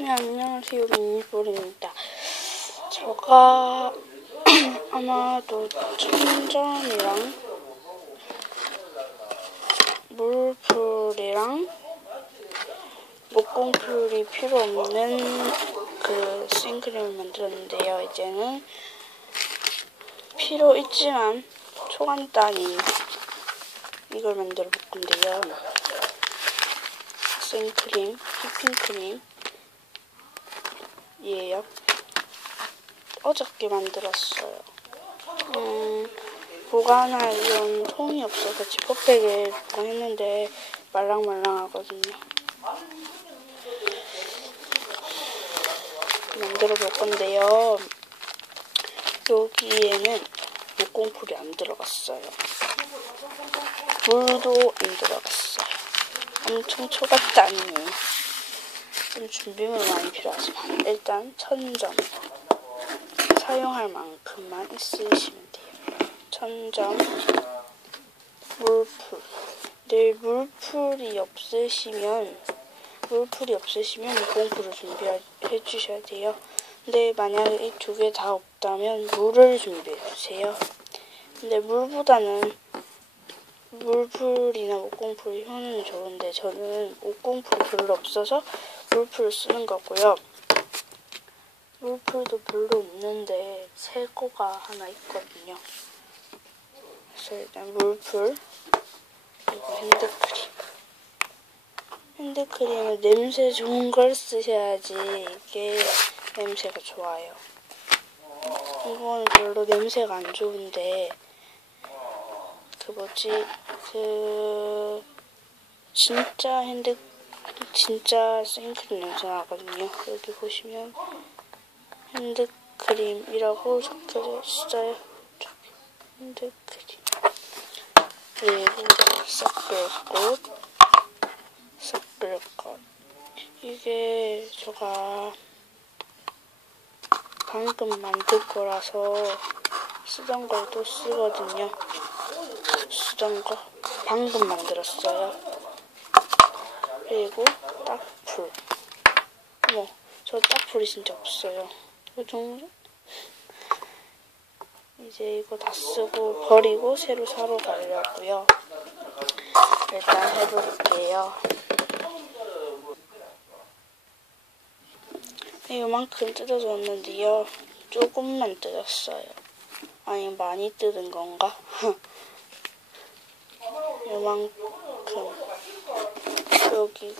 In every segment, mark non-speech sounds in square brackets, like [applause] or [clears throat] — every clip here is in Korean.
네, 안녕하세요. 미니볼입니다. 제가 [clears throat] 아마도 천전이랑 물풀이랑 목공풀이 필요 없는 그 생크림을 만들었는데요. 이제는 필요 있지만 초간단인 이걸 만들어 볼 건데요. 생크림, 휘핑크림 이에요. 어저께 만들었어요. 음, 보관할 이런 통이 없어서 지퍼백에 보관했는데 말랑말랑하거든요. 만들어 볼 건데요. 여기에는 목공풀이 안 들어갔어요. 물도 안 들어갔어요. 엄청 초간단이에요. 좀 준비물 많이 필요하지만 일단 천점 사용할 만큼만 있으시면 돼요. 천점 물풀 늘 물풀이 없으시면 물풀이 없으시면 목공풀을 준비해 주셔야 돼요. 근데 만약에 이 두 개 다 없다면 물을 준비해 주세요. 근데 물보다는 물풀이나 목공풀이 효능이 좋은데 저는 목공풀이 별로 없어서 물풀을 쓰는 거고요. 물풀도 별로 없는데 새 거가 하나 있거든요. 그래서 일단 물풀 그리고 핸드크림. 핸드크림은 냄새 좋은 걸 쓰셔야지 이게 냄새가 좋아요. 이거는 별로 냄새가 안 좋은데 그 뭐지 그 진짜 핸드 진짜 생크림 냄새 나거든요. 여기 보시면 핸드크림이라고 적혀져 있어요. 저기 핸드크림 그리고 섞을꽃 섞을꽃 이게 제가 방금 만들 거라서 쓰던 걸 또 쓰거든요. 쓰던 거 방금 만들었어요. 그리고 딱풀. 어머, 저 딱풀이 진짜 없어요. 이 정도? 이제 이거 다 쓰고 버리고 새로 사러 가려고요. 일단 해볼게요. 이만큼 뜯어줬는데요. 조금만 뜯었어요. 아니 많이 뜯은 건가? [laughs] 이만큼 여기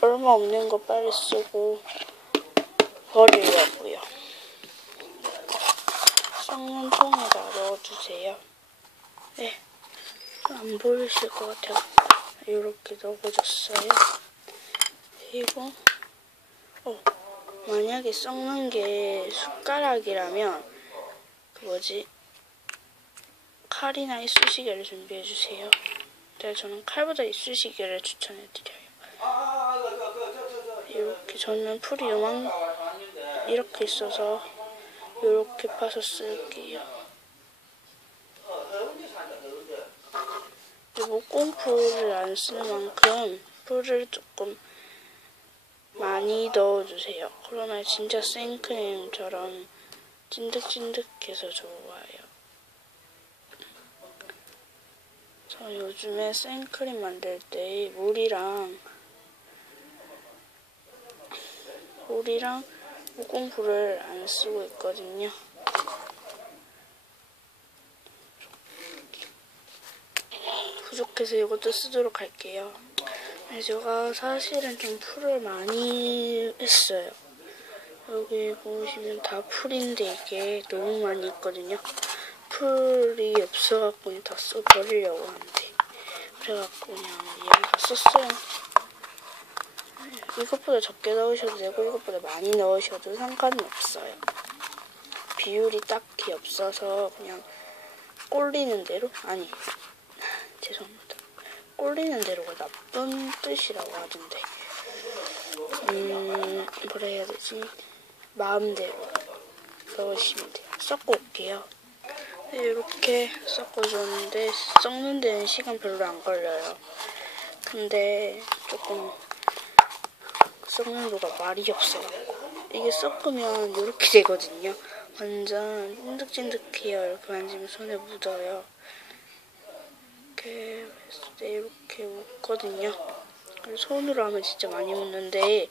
얼마 없는 거 빨리 쓰고 버리려고요. 썩는 통에다 넣어주세요. 네, 안 보이실 것 같아요. 이렇게 넣어줬어요. 그리고 어, 만약에 썩는 게 숟가락이라면 그 뭐지 칼이나 이쑤시개를 준비해 주세요. 네, 저는 칼보다 이쑤시개를 추천해 드려요. 이렇게 저는 풀이 요만 이렇게 있어서 이렇게 파서 쓸게요. 목공풀을 안 쓰는 만큼 풀을 조금 많이 넣어주세요. 그러면 진짜 생크림처럼 찐득찐득해서 좋아요. 저 요즘에 생크림 만들 때 물이랑 물이랑 목공풀을 안 쓰고 있거든요. 부족해서 이것도 쓰도록 할게요. 제가 사실은 좀 풀을 많이 했어요. 여기 보시면 다 풀인데 이게 너무 많이 있거든요. 풀이 없어갖고 다 써버리려고 하는데 그래갖고 그냥 얘를 다 썼어요. 이것보다 적게 넣으셔도 되고 이것보다 많이 넣으셔도 상관은 없어요. 비율이 딱히 없어서 그냥 꼴리는 대로 아니 [laughs] 죄송합니다. 꼴리는 대로가 나쁜 뜻이라고 하던데 음 뭐라 해야 되지 마음대로 넣으시면 돼요. 섞어 올게요. 네, 이렇게 섞어줬는데 섞는 데는 시간 별로 안 걸려요. 근데 조금 썩는도가 말이 없어요. 이게 섞으면 이렇게 되거든요. 완전 찐득찐득해요. 이렇게 만지면 손에 묻어요. 이렇게 했을 때 이렇게 묻거든요. 손으로 하면 진짜 많이 묻는데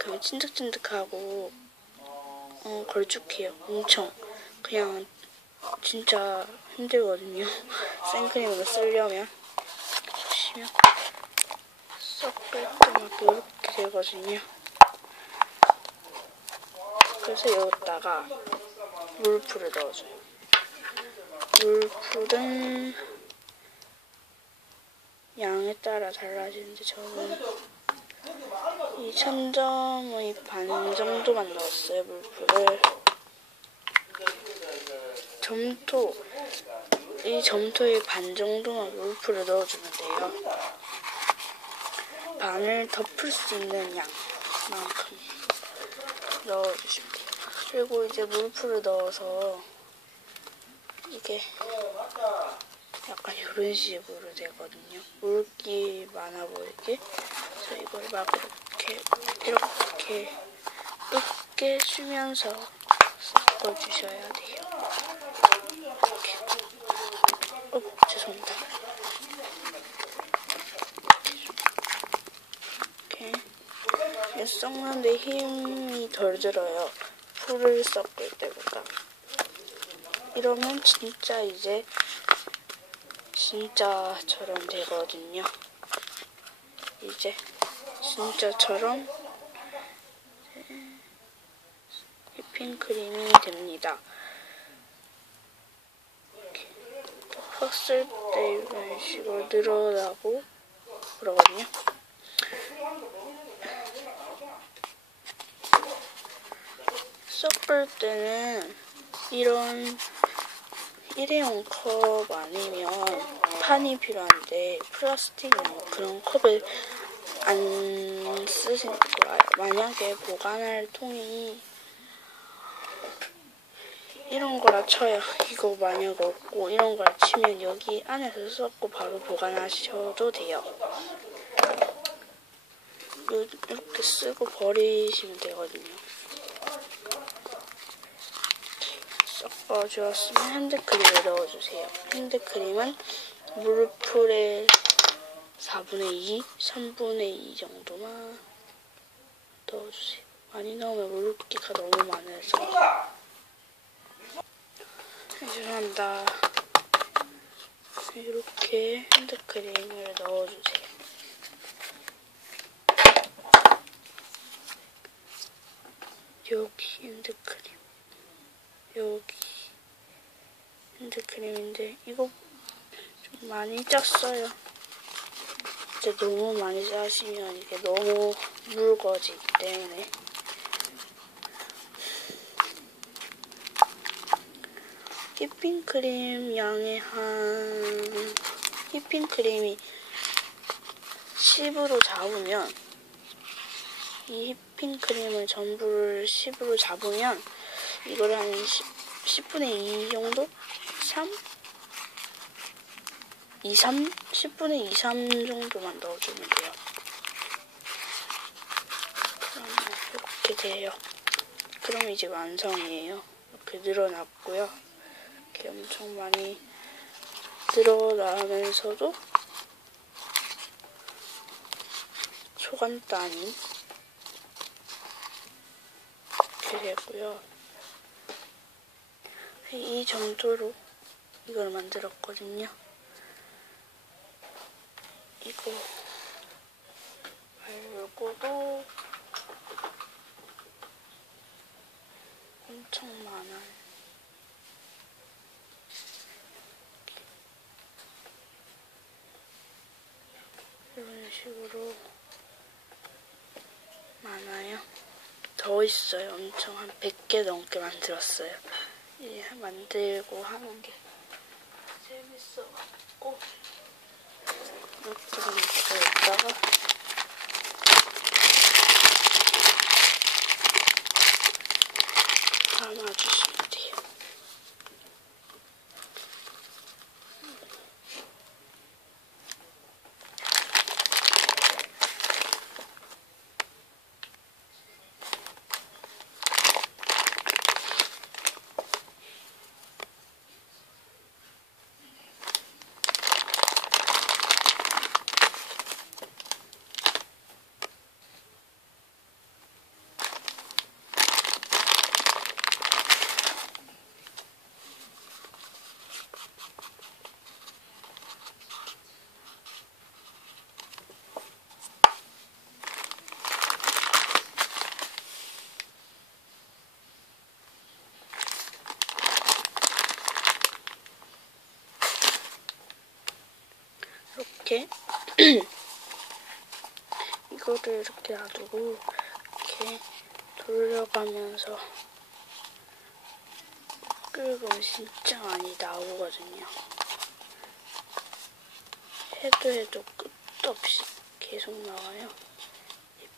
그냥 찐득찐득하고 어, 걸쭉해요. 엄청 그냥 진짜 힘들거든요. [laughs] 생크림으로 쓰려면 보시면 섞을 때막 이렇게 되거든요. 그래서 여기다가 물풀을 넣어줘요. 물풀은 양에 따라 달라지는데 저는 이 천점의 반 정도만 넣었어요, 물풀을. 점토, 이 점토의 반 정도만 물풀을 넣어주면 돼요. 반을 덮을 수 있는 양만큼 넣어주시면 돼요. 그리고 이제 물풀을 넣어서 이게 약간 이런 식으로 되거든요. 물기 많아 보이게. 그래서 이걸 막 이렇게 이렇게 으깨 주면서 섞어주셔야 돼요. 이렇게. 어, 죄송합니다. 이렇게. 섞는데 힘이 덜 들어요. 풀을 섞을 때보다. 이러면 진짜 이제 진짜처럼 되거든요. 이제 진짜처럼 휘핑크림이 됩니다. 섞을 때 이런 식으로 늘어나고 그러거든요. 섞을 때는 이런 일회용 컵 아니면 판이 필요한데 플라스틱이나 그런 컵을 안 쓰시는 게 좋아요. 만약에 보관할 통이 이런 거라 쳐요. 이거 만약 없고 이런 거라 치면 여기 안에서 섞고 바로 보관하셔도 돼요. 이렇게 쓰고 버리시면 되거든요. 섞 어주었으면 핸드크림을 넣어주세요. 핸드크림은 물풀의 4분의 2, 3분의 2 정도만 넣어주세요. 많이 넣으면 물기가 너무 많아서. 죄송합니다. 이렇게 핸드크림을 넣어주세요. 여기 핸드크림. 여기 핸드크림인데 이거 좀 많이 짰어요. 이제 너무 많이 짜시면 이게 너무 묽어지기 때문에 휘핑크림 양의 한 휘핑크림이 10으로 잡으면 이 휘핑크림을 전부를 10으로 잡으면 이걸 한 10, 분의 2 정도? 3? 2, 3? 10분의 2, 3 정도만 넣어주면 돼요. 그러면 이렇게 돼요. 그럼 이제 완성이에요. 이렇게 늘어났고요. 이렇게 엄청 많이 늘어나면서도 초간단이 이렇게 되고요. 이 정도로 이걸 만들었거든요. 이거 말고도 엄청 많아요. 이런 식으로 많아요. 더 있어요. 엄청 한 100개 넘게 만들었어요. 이 만들고 하는 게 재밌어갖고. 이렇게 있다가 담아주시면 돼요. 이렇게 [clears throat] 이거를 이렇게 놔두고 이렇게 돌려가면서 끓으면 진짜 많이 나오거든요. 해도 해도 끝도 없이 계속 나와요.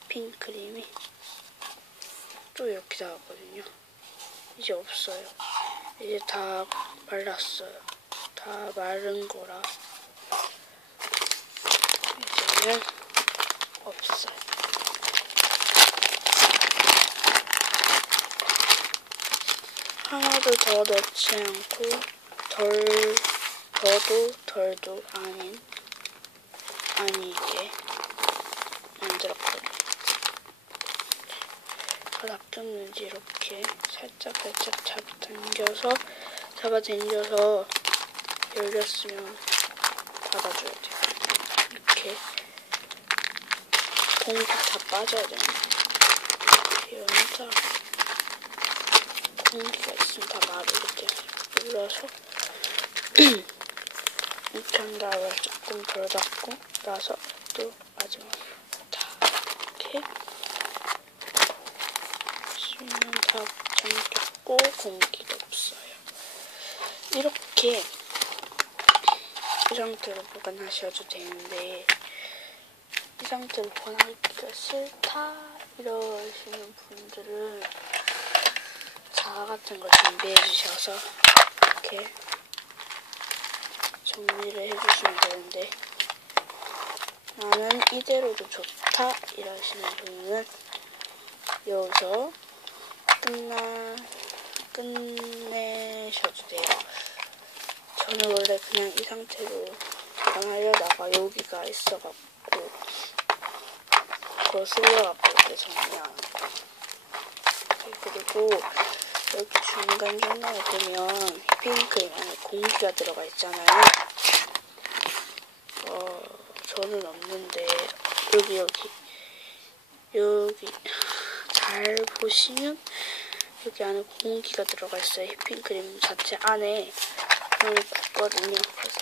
휘핑크림이 또 이렇게 나왔거든요. 이제 없어요. 이제 다 말랐어요. 다 마른 거라 이제는 없어요. 하나도 더 넣지 않고 덜 더도 덜도 아닌 아니게 만들었거든요. 다 낚였는지 이렇게 살짝 살짝 잡아당겨서 잡아당겨서 열렸으면 닫아줘야 돼요. 이렇게 공기 다 빠져야 됩니다. 이러면서 공기가 있으면 다 마르기 때문에 눌러서 [clears throat] 이렇게 한 다음에 조금 덜 닫고 나서 또 마지막으로 다 이렇게 쓰면 다 잠겼고 공기가 없어요. 이렇게 이 상태로 보관하셔도 되는데 이 상태로 보관하기가 싫다 이러시는 분들은 자아 같은 걸 준비해 주셔서 이렇게 정리를 해주시면 되는데 나는 이대로도 좋다 이러시는 분은 여기서 끝나 끝내셔도 돼요. 저는 원래 그냥 이 상태로 보관하려다가 여기가 있어갖고 그거 쓸려갖고 이렇게 정리하는 거. 네, 그리고 여기 중간 중간에 보면 휘핑크림 안에 공기가 들어가 있잖아요. 어, 저는 없는데 여기 여기 여기 잘 보시면 여기 안에 공기가 들어가 있어요. 휘핑크림 자체 안에 너무 굽거든요. 그래서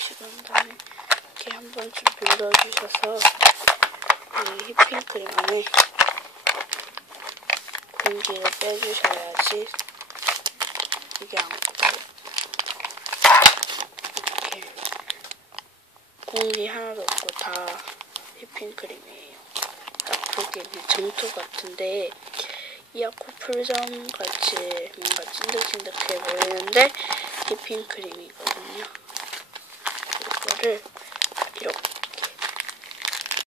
식으로 한 다음에 이렇게 한 번쯤 눌러주셔서 이 휘핑 크림 안에 공기를 빼주셔야지 이게 안. 이렇게 공기 하나도 없고 다 휘핑 크림이에요. 딱 보기엔 그냥 점토 같은데 이아코풀점 같이 뭔가 찐득찐득해 보이는데 휘핑 크림이거든요. 이거를